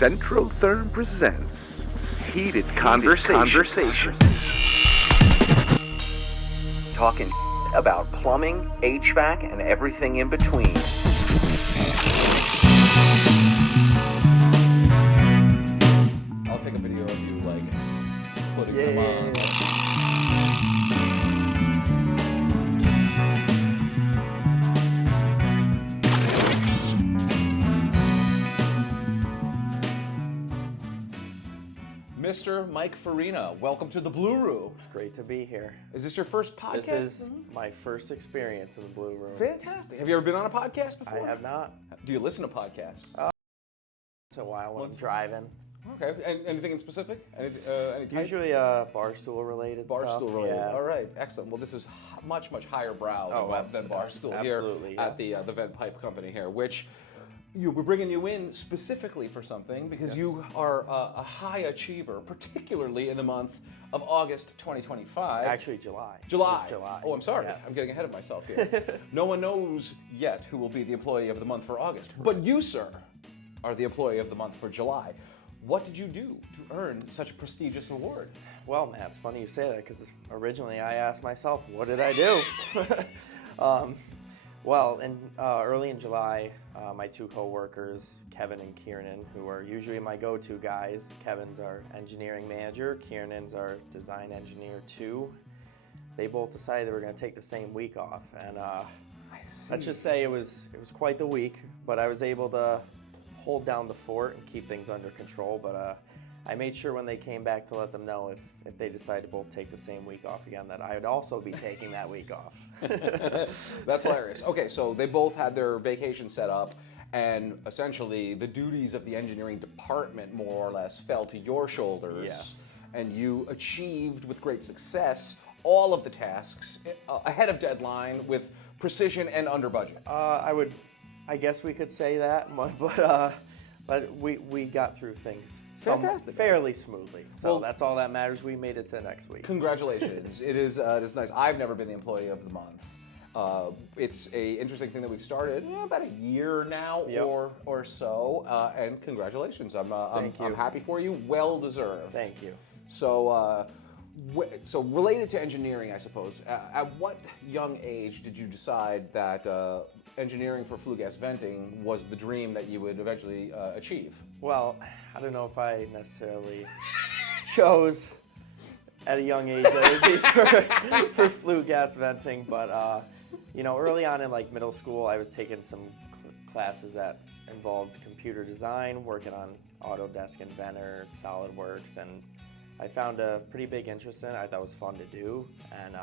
Centrotherm presents Heated Conversation. Talking about plumbing, HVAC, and everything in between. I'll take a video of you putting them on. Mr. Mike Farina, welcome to the Blue Room. It's great to be here. Is this your first podcast? This is my first experience in the Blue Room. Fantastic. Have you ever been on a podcast before? I have not. Do you listen to podcasts? Once in a while when I'm driving. Okay. Anything in specific? Any type? Usually Barstool related stuff. Barstool related. Yeah. All right. Excellent. Well, this is much higher brow than Barstool here at the Vent Pipe Company here, which we're bringing you in specifically for something because you are a high achiever, particularly in the month of August 2025. Actually, July. July. It's July. Oh, I'm sorry. Yes. I'm getting ahead of myself here. No one knows yet who will be the employee of the month for August. But you, sir, are the employee of the month for July. What did you do to earn such a prestigious award? Well, man, it's funny you say that because originally I asked myself, what did I do? Early in July, my two co-workers, Kevin and Kieran, who are usually my go-to guys. Kevin's our engineering manager, Kieran's our design engineer too. They both decided they were going to take the same week off, and let's just say it was quite the week. But I was able to hold down the fort and keep things under control. But I made sure when they came back to let them know if they decided to both take the same week off again, that I would also be taking that week off. That's hilarious. Okay, so they both had their vacation set up, and essentially the duties of the engineering department more or less fell to your shoulders. Yes. And you achieved with great success all of the tasks ahead of deadline with precision and under budget. I guess we could say that, but we got through things fairly smoothly. So that's all that matters. We made it to next week. Congratulations. It is nice. I've never been the employee of the month. It's a interesting thing that we've started about a year now or so, and congratulations. I'm happy for you. Well deserved. Thank you. So related to engineering, I suppose, at what young age did you decide that engineering for flue gas venting was the dream that you would eventually achieve? Well, I don't know if I necessarily chose at a young age that it would be for flue gas venting, but early on in middle school, I was taking some classes that involved computer design, working on Autodesk Inventor, SolidWorks, and I found a pretty big interest in it. I thought it was fun to do, and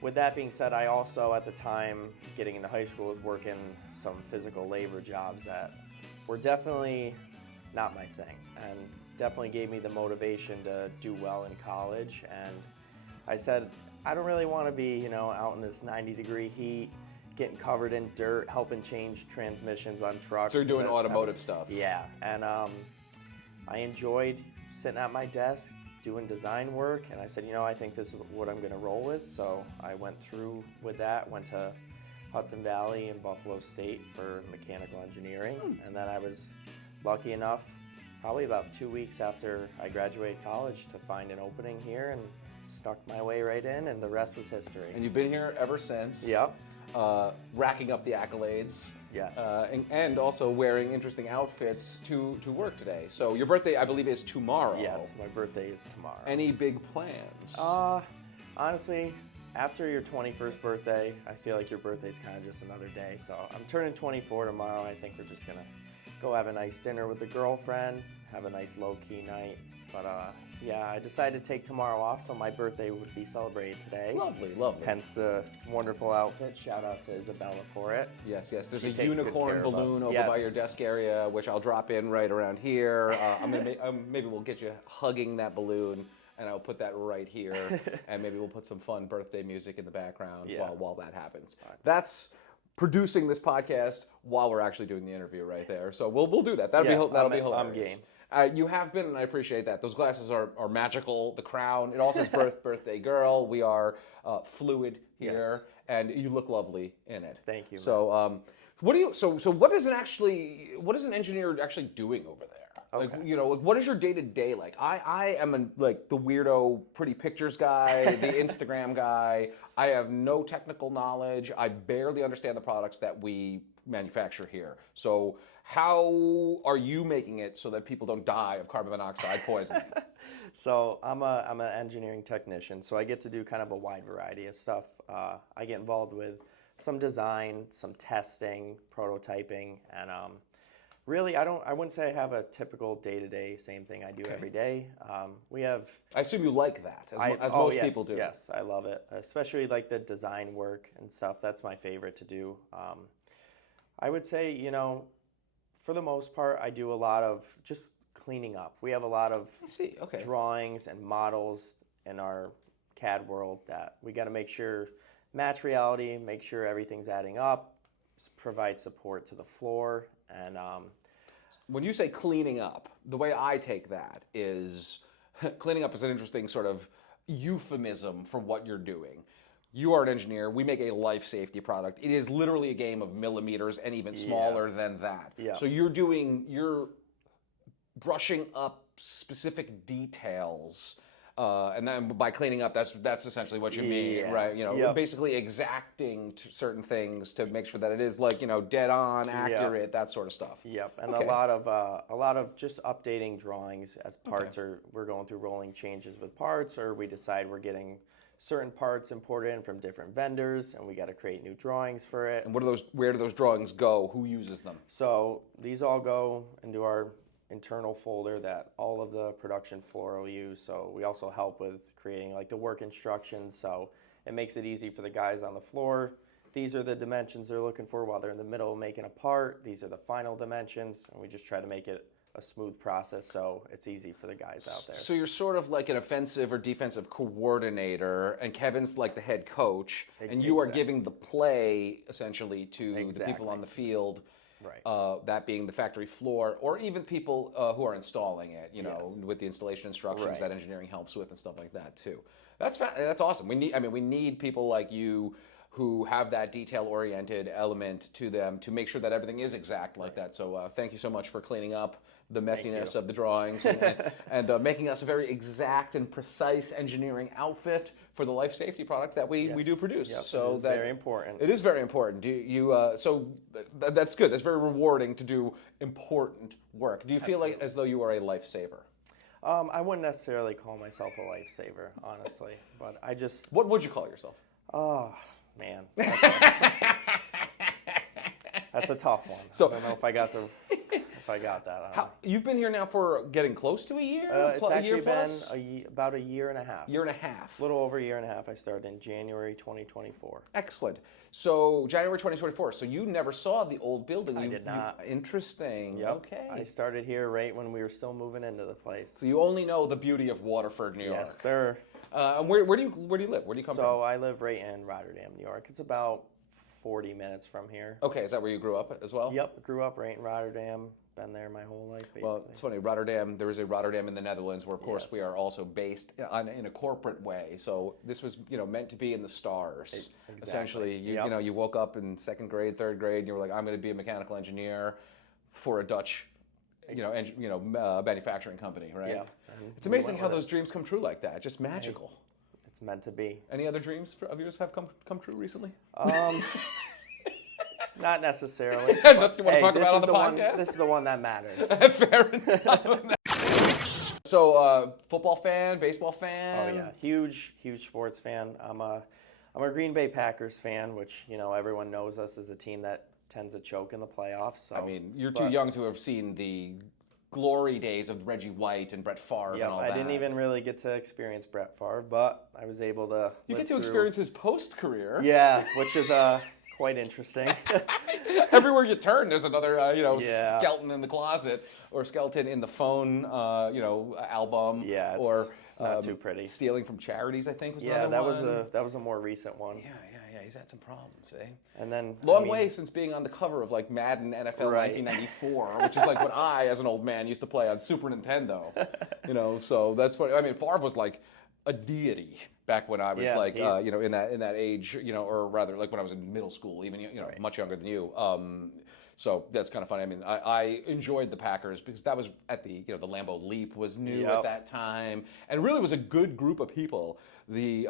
with that being said, I also, at the time, getting into high school, was working some physical labor jobs that were definitely not my thing, and definitely gave me the motivation to do well in college. And I said, I don't really want to be, out in this 90-degree heat, getting covered in dirt, helping change transmissions on trucks. So you're doing automotive stuff. Yeah, and I enjoyed sitting at my desk, doing design work, and I said, I think this is what I'm going to roll with. So I went through with that, went to Hudson Valley and Buffalo State for mechanical engineering, and then I was lucky enough, probably about 2 weeks after I graduated college, to find an opening here and stuck my way right in, and the rest was history. And you've been here ever since. Yep. Racking up the accolades. Yes. And also wearing interesting outfits to work today. So your birthday, I believe, is tomorrow. Yes, my birthday is tomorrow. Any big plans? Honestly, after your 21st birthday, I feel like your birthday's kind of just another day. So I'm turning 24 tomorrow. I think we're just gonna go have a nice dinner with the girlfriend, have a nice low-key night. But I decided to take tomorrow off, so my birthday would be celebrated today. Lovely, lovely. Hence the wonderful outfit. Shout out to Isabella for it. Yes. There's a unicorn balloon over by your desk area, which I'll drop in right around here. Maybe we'll get you hugging that balloon, and I'll put that right here, and maybe we'll put some fun birthday music in the background while that happens. That's producing this podcast while we're actually doing the interview right there. So we'll do that. That'll be hilarious. I'm game. You have been, and I appreciate that. Those glasses are magical. The crown, it also says birthday girl. We are fluid here, and you look lovely in it. Thank you. So, what do you? So what is an engineer actually doing over there? Like, Okay. you know, like, what is your day-to-day like? I am like the weirdo pretty pictures guy, the Instagram guy. I have no technical knowledge. I barely understand the products that we manufacture here. So how are you making it so that people don't die of carbon monoxide poisoning? So I'm an engineering technician, so I get to do kind of a wide variety of stuff. I get involved with some design, some testing, prototyping, and really I wouldn't say I have a typical day-to-day same thing I do every day. We have. I assume you like that, as most yes, people do. Yes, I love it, especially like the design work and stuff. That's my favorite to do. I would say, you know, for the most part, I do a lot of just cleaning up. We have a lot of drawings and models in our CAD world that we got to make sure match reality, make sure everything's adding up, provide support to the floor, and when you say cleaning up, the way I take that is cleaning up is an interesting sort of euphemism for what you're doing. You are an engineer. We make a life safety product. It is literally a game of millimeters and even smaller than that. Yeah. So you're brushing up specific details, and then by cleaning up, that's essentially what you mean, right? You know, basically exacting certain things to make sure that it is like, you know, dead on, accurate, that sort of stuff. Yep, and a lot of just updating drawings as parts are. We're going through rolling changes with parts, or we decide we're getting certain parts imported in from different vendors, and we got to create new drawings for it. And where do those drawings go? Who uses them? So these all go into our internal folder that all of the production floor will use. So we also help with creating like the work instructions, so it makes it easy for the guys on the floor. These are the dimensions they're looking for while they're in the middle of making a part. These are the final dimensions, and we just try to make it a smooth process so it's easy for the guys out there. So you're sort of like an offensive or defensive coordinator, and Kevin's like the head coach, and you are giving the play essentially to the people on the field. Right. That being the factory floor, or even people who are installing it, you know, with the installation instructions that engineering helps with and stuff like that too. That's awesome. We need people like you who have that detail-oriented element to them to make sure that everything is exact like that. So thank you so much for cleaning up the messiness of the drawings and making us a very exact and precise engineering outfit for the life safety product that we do produce. Yep, so that's very important. It is very important. So that's good. That's very rewarding to do important work. Do you feel like as though you are a lifesaver? I wouldn't necessarily call myself a lifesaver, honestly, but I just. What would you call yourself? Oh, man. That's a tough one. So, I don't know if I got that. You've been here now for getting close to a year? It's actually been about a year and a half. Year and a half. A little over a year and a half. I started in January 2024. Excellent. So January 2024. So you never saw the old building. I did not. Interesting. Yep. Okay. I started here right when we were still moving into the place. So you only know the beauty of Waterford, New York. Yes, sir. And where do you live? Where do you come from? So I live right in Rotterdam, New York. It's about 40 minutes from here. Okay, is that where you grew up as well? Yep, grew up right in Rotterdam. Been there my whole life, basically. Well, it's funny, Rotterdam, there is a Rotterdam in the Netherlands where, of course, we are also based in a corporate way. So this was, meant to be in the stars. Exactly. Essentially, you woke up in second grade, third grade, and you were like, I'm going to be a mechanical engineer for a Dutch, manufacturing company, right? Yeah. It's amazing how those dreams come true like that. Just magical. It's meant to be. Any other dreams of yours have come true recently? Not necessarily. Nothing you want to talk about on the podcast? This is the one that matters. Fair enough. So, football fan, baseball fan? Oh yeah, huge sports fan. I'm a Green Bay Packers fan, which everyone knows us as a team that tends to choke in the playoffs. So. I mean, you're too young to have seen the glory days of Reggie White and Brett Favre and all that. I didn't even really get to experience Brett Favre, but I was able to. You get to experience his post-career. Yeah, which is quite interesting. Everywhere you turn, there's another, skeleton in the closet or skeleton in the phone, album. Yeah, it's not too pretty. Stealing from charities, I think, was that was a more recent one. Yeah. He's had some problems, eh? And then long way since being on the cover of like Madden NFL 1994, which is like what I, as an old man, used to play on Super Nintendo. So that's what I mean. Favre was like a deity back when I was in that age, or rather like when I was in middle school, even much younger than you. So that's kind of funny. I mean, I enjoyed the Packers because that was at the the Lambeau Leap was new at that time, and really was a good group of people. The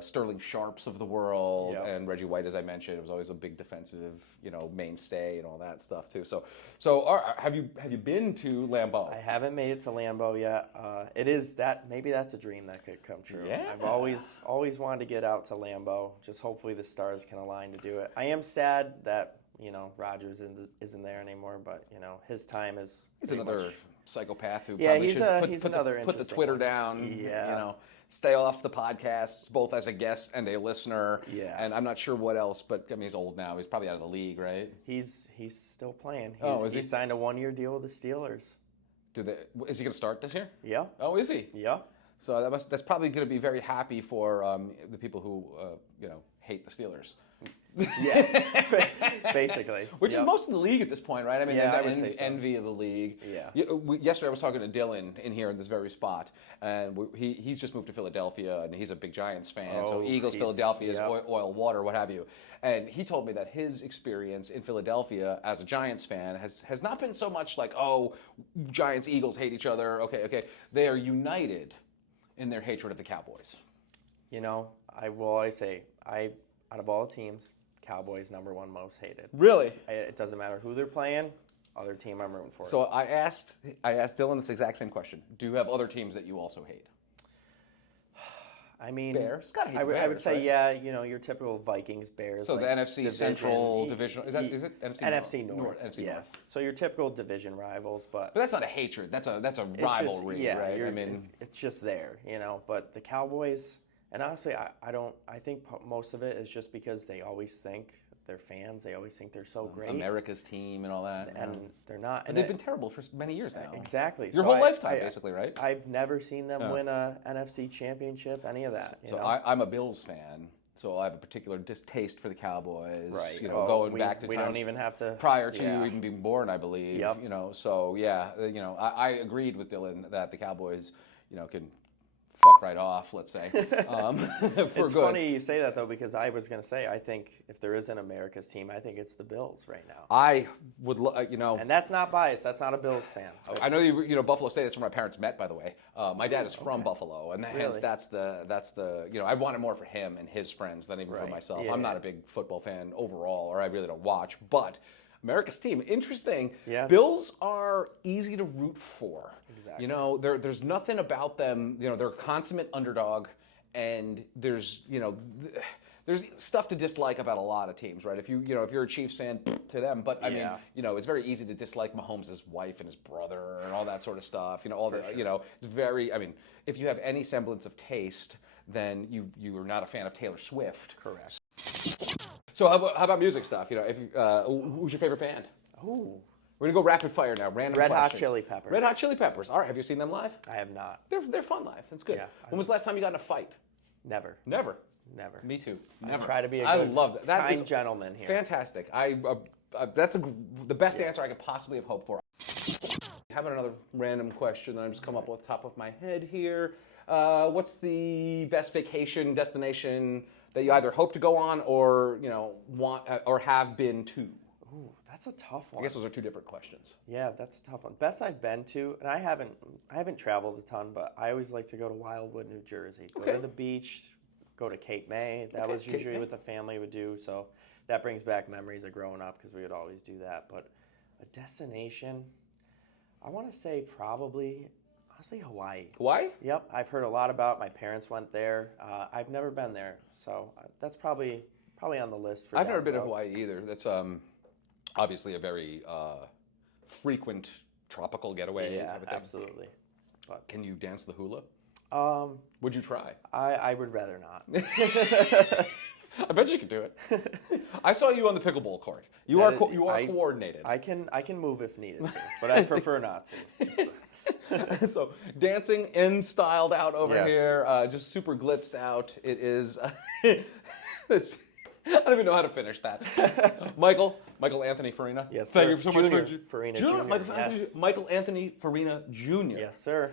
Sterling Sharps of the world and Reggie White, as I mentioned, was always a big defensive mainstay and all that stuff too. So have you been to Lambeau? I haven't made it to Lambeau yet. It is that maybe that's a dream that could come true. Yeah. I've always wanted to get out to Lambeau. Just hopefully the stars can align to do it. I am sad that Rodgers isn't there anymore, but his time is. He's another psychopath who probably should put the Twitter one. down. Stay off the podcasts, both as a guest and a listener. Yeah. And I'm not sure what else, but I mean, he's old now. He's probably out of the league, right? He's still playing. Is he? He signed a 1-year deal with the Steelers. Is he going to start this year? Yeah. Oh, is he? Yeah. So that's probably going to be very happy for the people who hate the Steelers. Yeah, basically. Which is most of the league at this point, right? I mean, I would say so. Envy of the league. Yeah. Yesterday I was talking to Dylan in here in this very spot, and he's just moved to Philadelphia, and he's a big Giants fan. So Eagles, Philadelphia is oil, water, what have you. And he told me that his experience in Philadelphia as a Giants fan has not been so much like, Giants, Eagles hate each other. Okay. They are united in their hatred of the Cowboys. I will always say, out of all teams, Cowboys #1 most hated. Really? It doesn't matter who they're playing, other team I'm rooting for. So I asked Dylan this exact same question. Do you have other teams that you also hate? I mean, Bears. Gotta hate I Bears, would say, right? your typical Vikings, Bears. So like the NFC division, Central division is it NFC North? NFC North. So your typical division rivals, but that's not a hatred. That's a rivalry, right? I mean, it's just there, But the Cowboys, and honestly, I think most of it is just because they always think they're fans. They always think they're so great. America's team and all that. And they're not. And they've been terrible for many years now. Exactly. Your whole lifetime, basically, right? I've never seen them win a NFC championship, any of that. So I'm a Bills fan, so I have a particular distaste for the Cowboys. Right. Going back to we times don't even have to prior to you even being born, I believe. Yep. So yeah, I agreed with Dylan that the Cowboys, can fuck right off, let's say. It's funny you say that, though, because I was going to say, I think if there isn't America's team, I think it's the Bills right now. I would, And that's not biased. That's not a Bills fan. I know Buffalo State is where my parents met, by the way. My dad is from Buffalo, and hence that's the I wanted more for him and his friends than even for myself. I'm not a big football fan overall, or I really don't watch, but America's team, interesting. Yes. Bills are easy to root for. Exactly. There's nothing about them. They're a consummate underdog, and there's stuff to dislike about a lot of teams, right? If you're a Chiefs fan, to them. But I mean, it's very easy to dislike Mahomes' wife and his brother and all that sort of stuff. It's very. I mean, if you have any semblance of taste, then you are not a fan of Taylor Swift. Correct. So how about music stuff? Who's your favorite band? Ooh. We're gonna go rapid fire now. Random Red Hot questions. Chili Peppers. Red Hot Chili Peppers. All right. Have you seen them live? I have not. They're fun live. That's good. Yeah, When was the last time you got in a fight? Never. Never. Me too. I Never. try to be a I good, love that. kind gentleman here. Fantastic. That's the best answer I could possibly have hoped for. How about another random question that I just come up with top of my head here? What's the best vacation destination that you either hope to go on or want or have been to? Ooh, that's a tough one. I guess those are two different questions. Yeah, that's a tough one. Best I've been to, and I haven't traveled a ton, but I always like to go to Wildwood, New Jersey. Go to the beach, go to Cape May. That was usually what the family would do, so that brings back memories of growing up because we would always do that. But a destination, I want to say probably, honestly, Hawaii. Hawaii? Yep, I've heard a lot about it. My parents went there. I've never been there, so that's probably on the list. I've never been to Hawaii either. That's obviously a very frequent tropical getaway. Yeah, type of thing. absolutely. But can you dance the hula? Would you try? I would rather not. I bet you could do it. I saw you on the pickleball court. You are coordinated. I can move if needed to, but I prefer not to. So dancing and styled out over here, just super glitzed out. It is. I don't even know how to finish that. Michael Anthony Farina. Yes, Thank sir. you so much for Farina Jr. Michael Anthony Farina Jr. Yes, sir.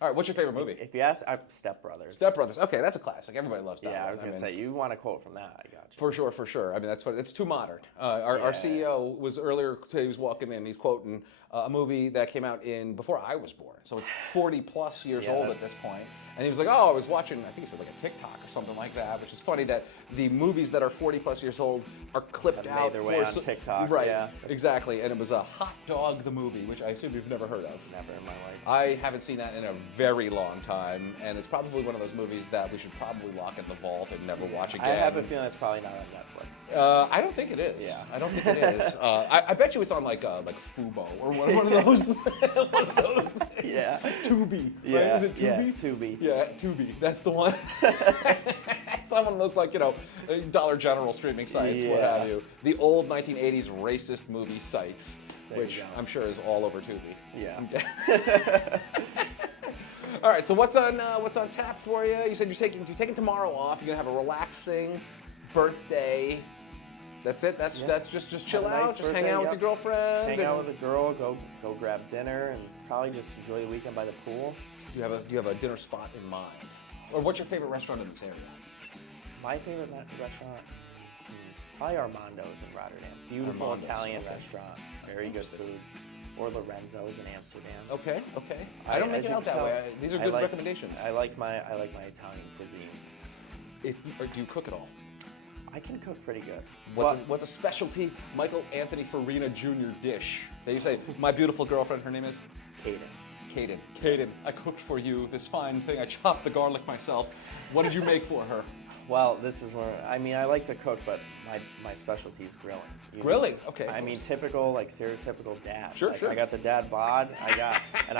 All right, what's your favorite movie? If you ask, Step Brothers. Step Brothers. Okay, that's a classic. Everybody loves that. Yeah, one. I was gonna say you want a quote from that. I got you. For sure, for sure. I mean, that's what it's too modern. Our CEO was earlier today. He was walking in. He's quoting a movie that came out before I was born. So it's 40 plus years old at this point. And he was like, "Oh, I was watching. I think he said like a TikTok or something like that." Which is funny that the movies that are 40 plus years old are clipped out. Made their way on TikTok. Right. Yeah. Exactly. And it was a Hot Dog the movie, which I assume you've never heard of. Never in my life. I haven't seen that in a very long time, and it's probably one of those movies that we should probably lock in the vault and never watch again. I have a feeling it's probably not on Netflix. I don't think it is. Yeah. I don't think it is. I bet you it's on like Fubo or one of those. One of those things. Yeah. Tubi. Yeah. Right? Is it Tubi? Yeah, Tubi. Yeah, Tubi. That's the one. It's on one of those Dollar General streaming sites, what Yeah. have you. The old 1980s racist movie sites, There which you go. I'm sure is all over Tubi. Yeah. All right, so what's on tap for you? You said you're taking tomorrow off. You're gonna have a relaxing birthday. That's it. That's just chill Have a nice out, just hang birthday, out with yep. your girlfriend. Hang out with a girl, go grab dinner, and probably just enjoy the weekend by the pool. Do you have a dinner spot in mind, or what's your favorite restaurant in this area? My favorite restaurant, probably Armando's in Rotterdam. Beautiful Armando's, Italian okay. restaurant, very good food. Or Lorenzo's in Amsterdam. Okay. I don't make it out that way. These are good recommendations. I like my Italian cuisine. Do you cook at all? I can cook pretty good. What's a specialty Michael Anthony Farina Jr. dish that you say, my beautiful girlfriend, her name is? Caden. Caden, I cooked for you this fine thing. I chopped the garlic myself. What did you make for her? Well, this is where I like to cook, but my specialty is grilling. Grilling? Okay. I mean, stereotypical dad. Sure. I got the dad bod. I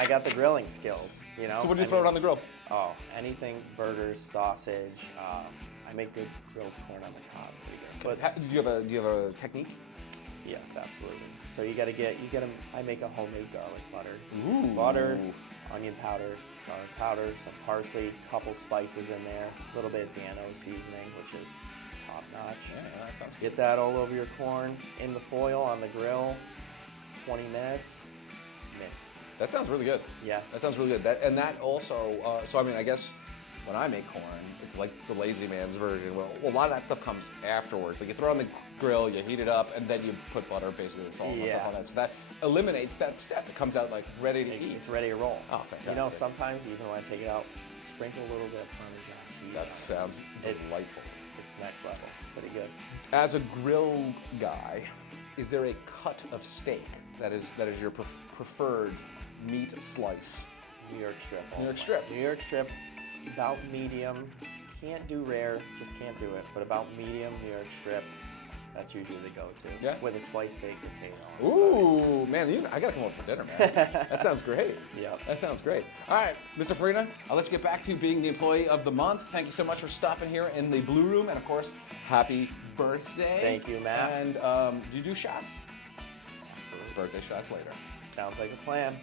got the grilling skills. You know. So what do you throw it on the grill? Oh, anything, burgers, sausage. I make good grilled corn on the cob. Pretty good. Do you have a technique? Yes, absolutely. So you gotta I make a homemade garlic butter. Ooh. Butter, onion powder, garlic powder, some parsley, couple spices in there, a little bit of Dano seasoning, which is top notch. Yeah, that sounds good. Get that all over your corn in the foil on the grill. 20 minutes. Mint. That sounds really good. Yeah. That sounds really good. That also. So I mean, I guess when I make corn, it's like the lazy man's version. Well, a lot of that stuff comes afterwards. Like you throw it on the grill, you heat it up, and then you put butter, basically, and salt and stuff on that. So that eliminates that step. It comes out like ready to eat. It's ready to roll. Oh, fantastic. You know, sometimes even when I take it out, sprinkle a little bit of Parmesan cheese. That sounds delightful. It's next level. Pretty good. As a grill guy, is there a cut of steak that is your preferred meat slice? New York strip. New York strip. New York strip, about medium. Can't do rare, just can't do it. But about medium New York strip, that's usually the go-to. Yeah. With a twice baked potato. Ooh, man, I gotta come up for dinner, man. That sounds great. Yep. That sounds great. All right, Mr. Farina, I'll let you get back to being the employee of the month. Thank you so much for stopping here in the Blue Room, and of course, happy birthday. Thank you, Matt. And do you do shots? Absolutely. Birthday shots later. Sounds like a plan.